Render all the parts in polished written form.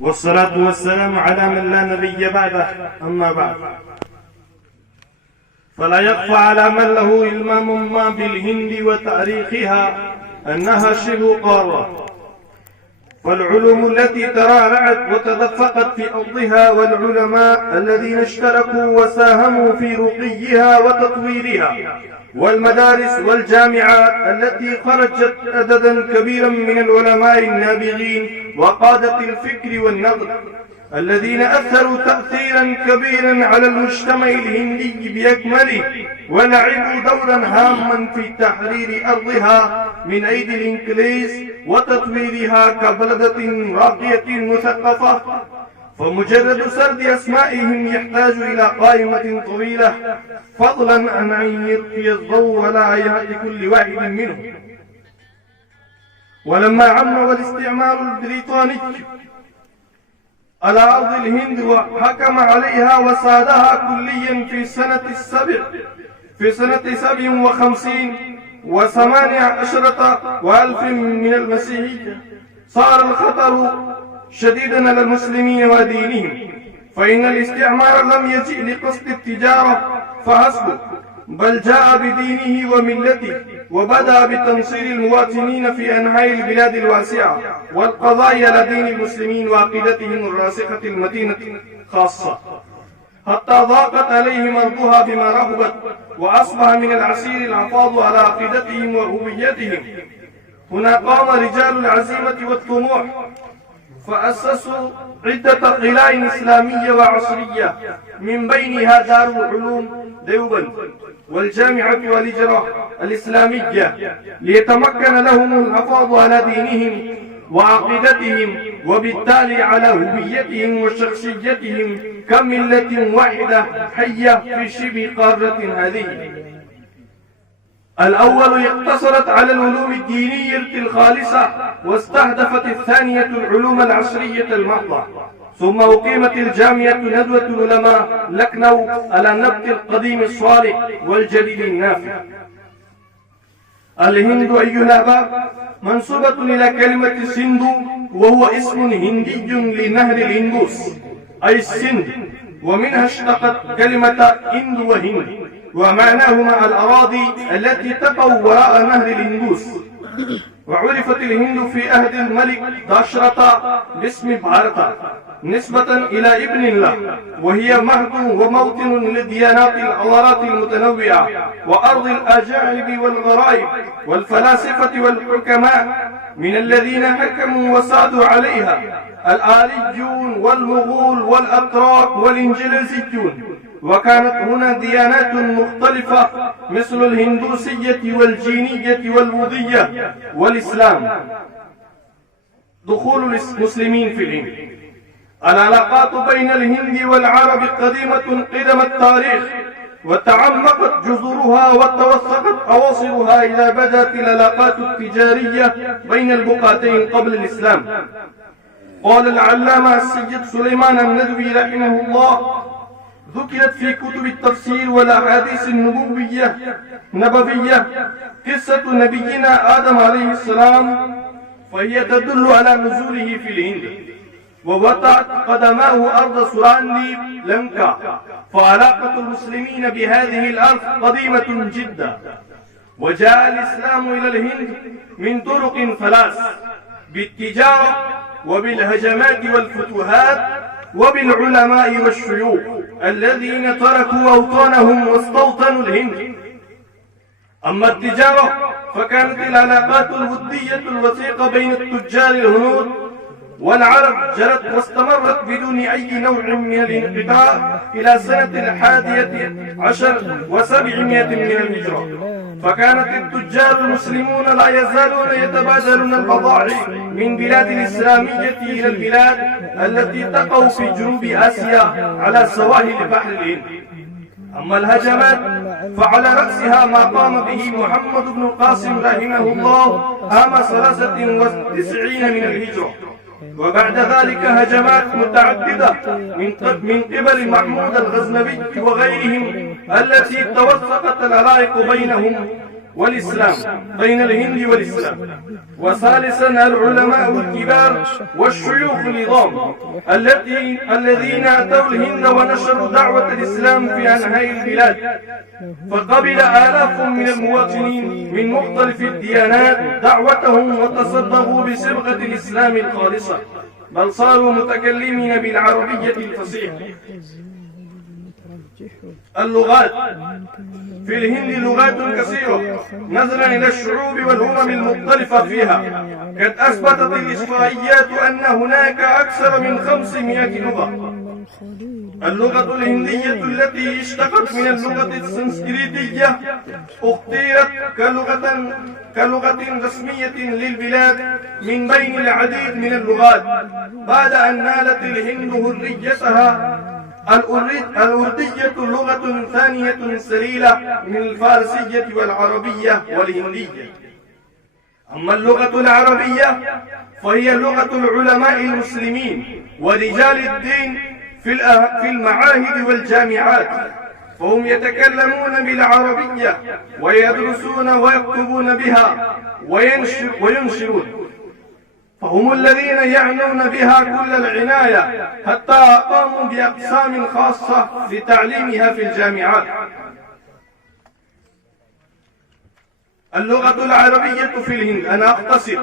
والصلاة والسلام على من لا نبي بعده. أما بعد، فلا يخفى على من له إلمام ما بالهند وتاريخها أنها شبه قارة، فالعلوم التي ترعرعت وتدفقت في أرضها والعلماء الذين اشتركوا وساهموا في رقيها وتطويرها، والمدارس والجامعات التي خرجت عددا كبيرا من العلماء النابغين وقادة الفكر والنقد الذين أثروا تأثيرا كبيرا على المجتمع الهندي بأكمله، ولعبوا دورا هاما في تحرير أرضها من أيدي الإنجليز وتطويرها كبلدة راقية مثقفة. فمجرد سرد أسمائهم يحتاج إلى قائمة طويلة، فضلا عن أن يلقي الضوء على حياة كل واحد منهم. ولما عم الاستعمار البريطاني على أرض الهند وحكم عليها وسادها كليا في سنة 57 و18 وألف من المسيحية، صار الخطر شديدا على المسلمين ودينهم، فإن الاستعمار لم يجئ لقصد التجارة فحسب، بل جاء بدينه وملته، وبدأ بتنصير المواطنين في أنحاء البلاد الواسعة والقضاء على دين المسلمين وعقيدتهم الراسخة المتينة خاصة، حتى ضاقت عليهم أرضها بما رحبت، وأصبح من العسير الحفاظ على عقيدتهم وهويتهم. هنا قام رجال العزيمة والطموح فأسسوا عدة قلاع إسلامية وعصرية، من بينها دار العلوم ديوبند والجامعة والهجرة الإسلامية، ليتمكن لهم الحفاظ على دينهم وعقيدتهم، وبالتالي على هويتهم وشخصيتهم كملة واحدة حية في شبه قارة هذه. الأول اقتصرت على العلوم الدينية الخالصة، واستهدفت الثانية العلوم العصرية المحضة. ثم أقيمت الجامعة ندوة العلماء لكنو على النبت القديم الصالح والجديد النافع. الهند أيها الأحباب منسوبة إلى كلمة سندو، وهو اسم هندي لنهر الهندوس أي السند، ومنها اشتقت كلمة هند وهند، ومعناهما الأراضي التي تقع وراء نهر الهندوس. وعرفت الهند في عهد الملك داشرتا باسم بارتا نسبة إلى ابن له، وهي مهد وموطن للديانات الحضارات المتنوعة، وأرض الأجائب والغرائب والفلاسفة والحكماء من الذين حكموا وسادوا عليها، الآريون والمغول والأتراك والإنجليزيون. وكانت هنا ديانات مختلفة مثل الهندوسية والجينية والبوذية والإسلام. دخول المسلمين في الهند. العلاقات بين الهند والعرب قديمة قدم التاريخ، وتعمقت جذورها وتوثقت أواصرها إلى بدأت العلاقات التجارية بين البقعتين قبل الإسلام. قال العلامة السيد سليمان الندوي رحمه الله: ذكرت في كتب التفسير والأحاديث النبوية قصة نبينا آدم عليه السلام، فهي تدل على نزوله في الهند، ووطأت قدماه أرض سراندي لنكا. فعلاقة المسلمين بهذه الأرض قديمة جدا. وجاء الإسلام إلى الهند من طرق ثلاث: بالتجارة، وبالهجمات والفتوحات، وبالعلماء والشيوخ الذين تركوا أوطانهم واستوطنوا الهند. أما التجارة فكانت العلاقات الودية الوثيقة بين التجار الهنود والعرب جرت واستمرت بدون أي نوع من الانقطاع إلى سنة 11 و700 من الهجرة. فكانت التجار المسلمون لا يزالون يتبادلون البضائع من بلاد الإسلامية إلى البلاد التي تقع في جنوب آسيا على سواحل بحر الهند. أما الهجمات فعلى رأسها ما قام به محمد بن القاسم رحمه الله عام 93 من الهجرة، وبعد ذلك هجمات متعددة من قبل محمود الغزنوي وغيرهم التي توثقت العلاقة بينهم والإسلام، بين الهند والإسلام. وثالثا العلماء الكبار والشيوخ العظام الذين أتوا الهند ونشروا دعوة الإسلام في أنحاء البلاد، فقبل آلاف من المواطنين من مختلف الديانات دعوتهم وتصدقوا بصبغة الإسلام الخالصة، بل صاروا متكلمين بالعربية الفصيحة. اللغات في الهند لغات كثيرة نظرا إلى الشعوب والأمم المختلفة فيها. قد أثبتت الإحصائيات أن هناك أكثر من 500 لغة. اللغة الهندية التي اشتقت من اللغة السنسكريتية اختيرت كلغة رسمية للبلاد من بين العديد من اللغات بعد أن نالت الهند حريتها. الأردية لغة ثانية سليلة من الفارسية والعربية والهندية. أما اللغة العربية فهي لغة العلماء المسلمين ورجال الدين في المعاهد والجامعات، فهم يتكلمون بالعربية ويدرسون ويكتبون بها وينشرون، فهم الذين يعنون بها كل العناية حتى قاموا بأقسام خاصة لتعليمها في الجامعات. اللغة العربية في الهند، أنا أختصر.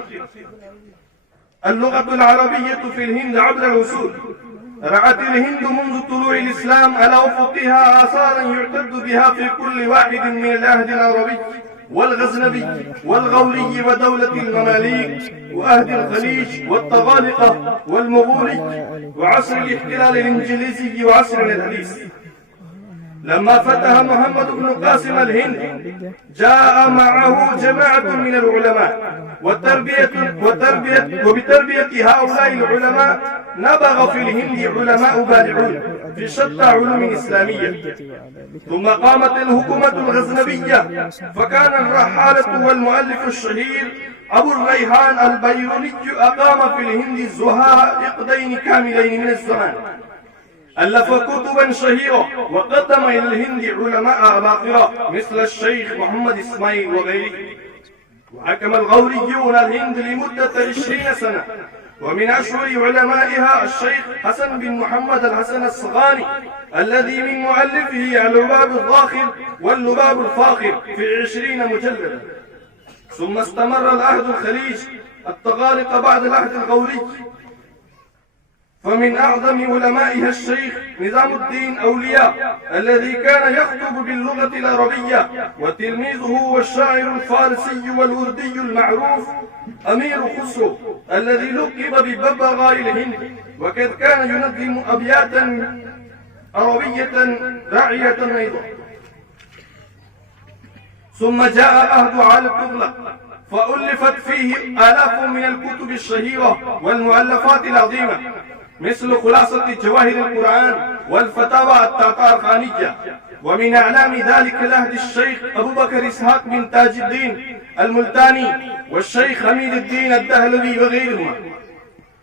اللغة العربية في الهند عبر العصور رأت الهند منذ طلوع الإسلام على أفقها آثارا يعتد بها في كل واحد من العهد العربي والغزنبي والغولي ودولة المماليك وأهد الخليج والطغالقة والمغولي وعصر الاحتلال الإنجليزي وعصرنا الحديث. لما فتح محمد بن قاسم الهند جاء معه جماعة من العلماء وبتربية هؤلاء العلماء نبغ في الهند علماء بارعون في شتى علوم إسلامية. ثم قامت الحكومة الغزنبية، فكان الرحالة والمؤلف الشهير أبو الريحان البيروني أقام في الهند زهاء عقدين كاملين من الزمان، ألف كتبا شهيرة وقدم إلى الهند علماء عباقرة مثل الشيخ محمد إسماعيل وغيره. وحكم الغوريون الهند لمدة 20 سنة، ومن أشهر علمائها الشيخ حسن بن محمد الحسن الصغاني الذي من مؤلفه اللباب الظاخر واللباب الفاخر في 20 مجلدا. ثم استمر العهد الخليج الطغالق بعد العهد الغوري، فمن أعظم علمائها الشيخ نظام الدين أولياء الذي كان يخطب باللغة العربية، وتلميذه والشاعر الفارسي والوردي المعروف أمير خسرو الذي لقب بببغاء الهند، وقد كان ينظم أبياتا عربية راعية أيضا. ثم جاء عهد علي الطغلق فألفت فيه آلاف من الكتب الشهيرة والمؤلفات العظيمة مثل خلاصة جواهر القرآن والفتاوى التاتارخانية. ومن أعلام ذلك العهد الشيخ أبو بكر إسحاق بن تاج الدين الملتاني والشيخ حميد الدين الدهلوي وغيرهما.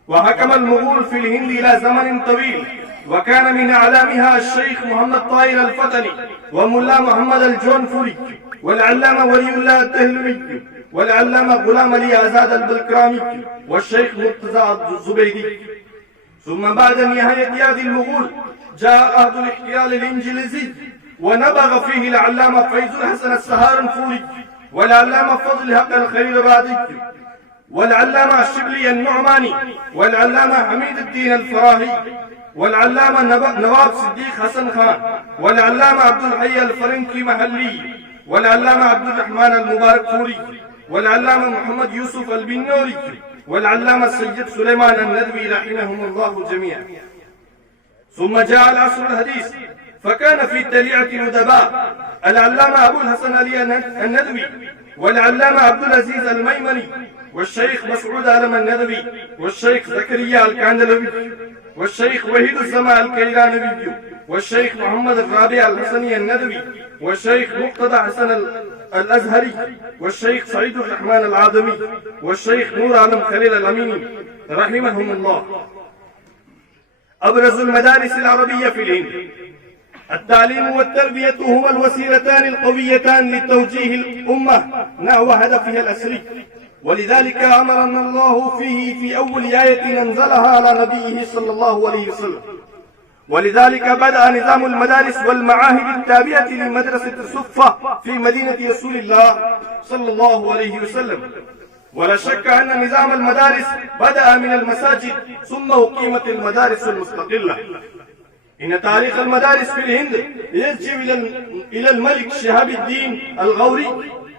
وحكم المغول في الهند إلى زمن طويل، وكان من أعلامها الشيخ محمد طاهر الفتني وملا محمد الجونفوري والعلامة ولي الله الدهلوي والعلامة غلام علي آزاد البلكرامي والشيخ مرتضى الزبيدي. ثم بعد نهاية هذه المغول جاء عهد الاحتلال الإنجليزي ونبغ فيه العلامة فيض الحسن السهارنفوري والعلامة فضل حق الخيربادي والعلامة الشبلي النعماني والعلامة حميد الدين الفراهي والعلامة نواب صديق حسن خان والعلامة عبد الحي الفرنكي محلي والعلامة عبد الرحمن المبارك فوري والعلامة محمد يوسف البنوري والعلامة السيد سليمان الندوي رحمهم الله جميعا. ثم جاء العصر الحديث، فكان في تليعة الأدباء العلامة أبو الحسن علي الندوي والعلامة عبد العزيز الميمني والشيخ مسعود علم الندوي والشيخ زكريا الكاندلوي والشيخ وحيد السماء الكيلانوي والشيخ محمد الرابع الحسني الندوي والشيخ مقتدى حسن الأزهري والشيخ سعيد الرحمن العادمي والشيخ نور عالم خليل الأميني رحمهم الله. أبرز المدارس العربية في الهند التعليم والتربية هما الوسيلتان القويتان لتوجيه الأمة نحو هدفها الأسري، ولذلك أمرنا الله فيه في أول آية أنزلها على نبيه صلى الله عليه وسلم. ولذلك بدأ نظام المدارس والمعاهد التابعة لمدرسة الصفة في مدينة رسول الله صلى الله عليه وسلم. ولا شك أن نظام المدارس بدأ من المساجد ثم أقيمت المدارس المستقلة. إن تاريخ المدارس في الهند يرجع إلى الملك شهاب الدين الغوري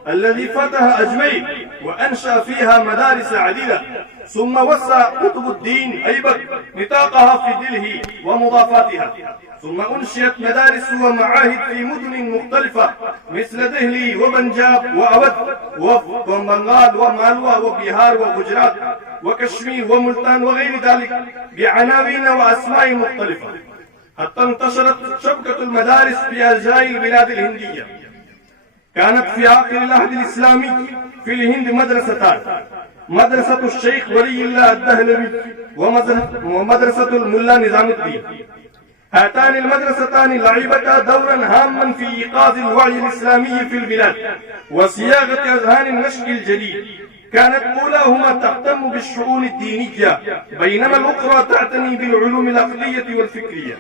الذي فتح أجمير وأنشأ فيها مدارس عديدة، ثم وسع قطب الدين أيبك نطاقها في دلهي ومضافاتها، ثم أنشئت مدارس ومعاهد في مدن مختلفة مثل دهلي وبنجاب وأودh وبنغال ومالوى وبيهار وغجرات وكشمير وملتان وغير ذلك بعناوين وأسماء مختلفة، حتى انتشرت شبكة المدارس في أرجاء البلاد الهندية. كانت في آخر العهد الإسلامي في الهند مدرستان: مدرسة الشيخ ولي الله الدهلوي ومدرسة الملا نظام الدين. هاتان المدرستان لعبتا دورا هاما في إيقاظ الوعي الإسلامي في البلاد وصياغة أذهان النشء الجديد. كانت أولاهما تهتم بالشؤون الدينية، بينما الأخرى تعتني بالعلوم العقلية والفكرية.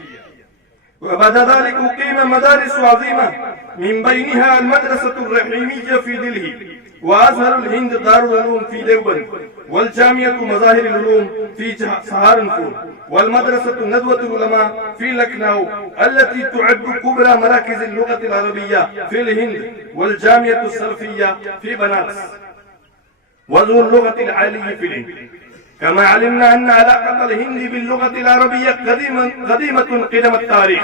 وبعد ذلك أقيم مدارس عظيمة، من بينها المدرسة الرحيمية في دلهي، وأزهر الهند دار العلوم في ديوبند، والجامعة مظاهر العلوم في سهارنپور، والمدرسة ندوة العلماء في لكنو التي تعد كبرى مراكز اللغة العربية في الهند، والجامعة السلفية في بنارس، وذو اللغة العالية في الهند. كما علمنا أن علاقة الهند باللغة العربية قديمة قدم التاريخ.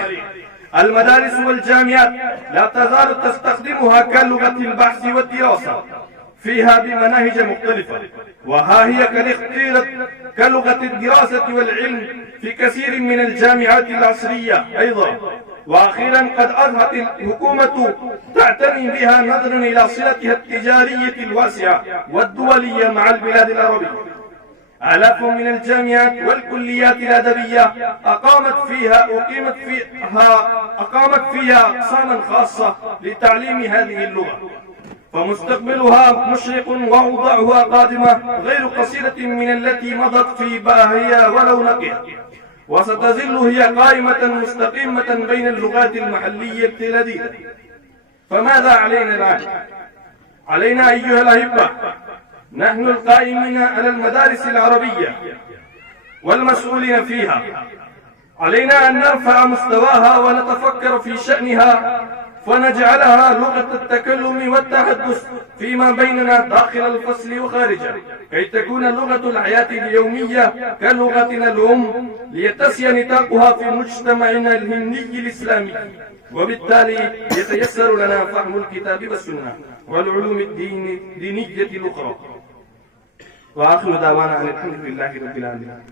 المدارس والجامعات لا تزال تستخدمها كلغة البحث والدراسة فيها بمناهج مختلفة، وها هي قد اختيرت كلغة الدراسة والعلم في كثير من الجامعات العصرية أيضا. وأخيرا قد أظهرت الحكومة تعتني بها نظرا إلى صلتها التجارية الواسعة والدولية مع البلاد العربية. آلاف من الجامعات والكليات الأدبية أقامت فيها أقساما خاصة لتعليم هذه اللغة، فمستقبلها مشرق وأوضاعها قادمة غير قصيرة من التي مضت في باهية ورونقها، وستظل هي قائمة مستقيمة بين اللغات المحلية التلديدة. فماذا علينا الآن؟ علينا أيها الأحبة نحن القائمين على المدارس العربية والمسؤولين فيها، علينا أن نرفع مستواها ونتفكر في شأنها، فنجعلها لغة التكلم والتحدث فيما بيننا داخل الفصل وخارجه، كي تكون لغة الحياة اليومية كلغتنا الأم، ليتسع نطاقها في مجتمعنا الهندي الإسلامي، وبالتالي يتيسر لنا فهم الكتاب والسنة والعلوم الدينية الأخرى. وآخر دعوانا أن الحمد لله رب العالمين.